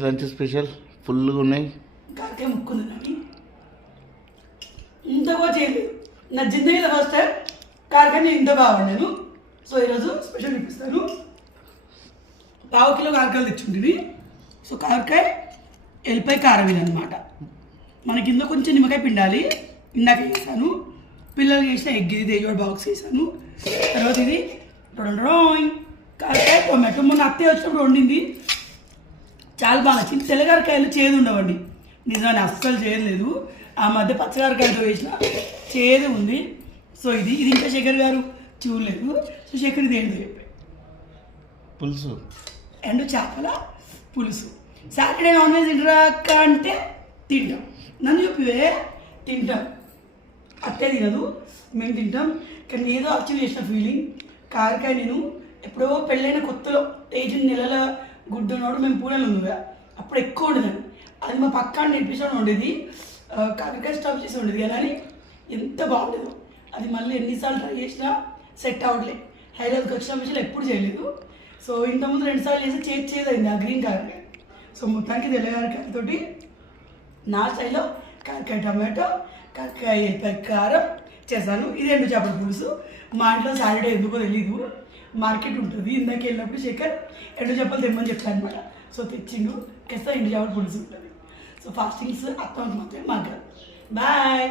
Lunch special ఫుల్గా ఉన్నాయి. కాకే ముక్కుంది కానీ ఇంత కూడా చేయలేదు. నా జిందగీలో ఫస్ట్ టైం కారకాయ నేను ఇంత బాగా వండాను. సో ఈరోజు స్పెషల్ చూపిస్తాను. 1/2 కిలో కారకాయలు తెచ్చుంటుంది. సో కారకాయ ఎల్లిపాయ కారం ఇది అనమాట. మనకి ఇందులో కొంచెం నిమ్మకాయ పిండాలి. ఇందాక వేసాను. పిల్లలు చేసిన ఎగ్ ఇది తేజవాడ బాక్స్ వేసాను. తర్వాత ఇది కారకాయ టొమాటో. మొన్న అత్తయ్య వచ్చినప్పుడు వండింది, చాలా బాగా నచ్చింది. తెల్లగారకాయలు చేదు ఉండవండి, నిజాన్ని అస్సలు చేయలేదు. ఆ మధ్య పచ్చగారకాయలతో వేసిన చేదు ఉంది. సో ఇది ఇంకా శేఖర్ గారు చూడలేదు. సో శేఖర్ ఇది ఏంటో చెప్పాడు. పులుసు అండ్ చేపల పులుసు. సాటర్డే నాన్ వెజ్ తింటారా అక్క అంటే తింటాం. నన్ను చెప్పివే తింటాం, అట్టే తినదు, మేము తింటాం. కానీ ఏదో అచీవ్ చేసిన ఫీలింగ్. కారకాయ నేను ఎప్పుడో పెళ్ళైన కొత్తలో 18 నెలల గుడ్డు ఉన్నప్పుడు మేము పూణేలో ఉందిగా, అప్పుడు ఎక్కువ ఉండేదాన్ని. అది మా పక్కన నేర్పించడం ఉండేది. కాకరకాయ స్టఫ్ చేసి ఉండేది కానీ ఎంత బాగుండేదో. అది మళ్ళీ ఎన్నిసార్లు ట్రై చేసినా సెట్ అవ్వట్లేదు. హైదరాబాద్కి వచ్చిన విషయాలు ఎప్పుడు చేయలేదు. సో ఇంతకుముందు 2 సార్లు చేసి చేదైంది ఆ గ్రీన్ కాకరకాయ. సో మొత్తానికి తెల్లగారకాయతో నా స్టైల్లో కాకరకాయ టమాటో, కాకరకాయ ఎల్లిపాయ కారం చేశాను. ఇది ఎండు చేపల పులుసు. మా ఇంట్లో సాటర్డే ఎందుకో తెలీదు, మార్కెట్ ఉంటుంది. ఇందాక వెళ్ళినప్పుడు శేఖర్ ఎండు చేపలు తెమ్మని చెప్పాను అనమాట. సో తెచ్చిండు. ఎండు చేపల పులుసు ఉంటుంది. సో ఫాస్టింగ్స్ అత్తమ్మకి మాత్రమే మాకు. బాయ్.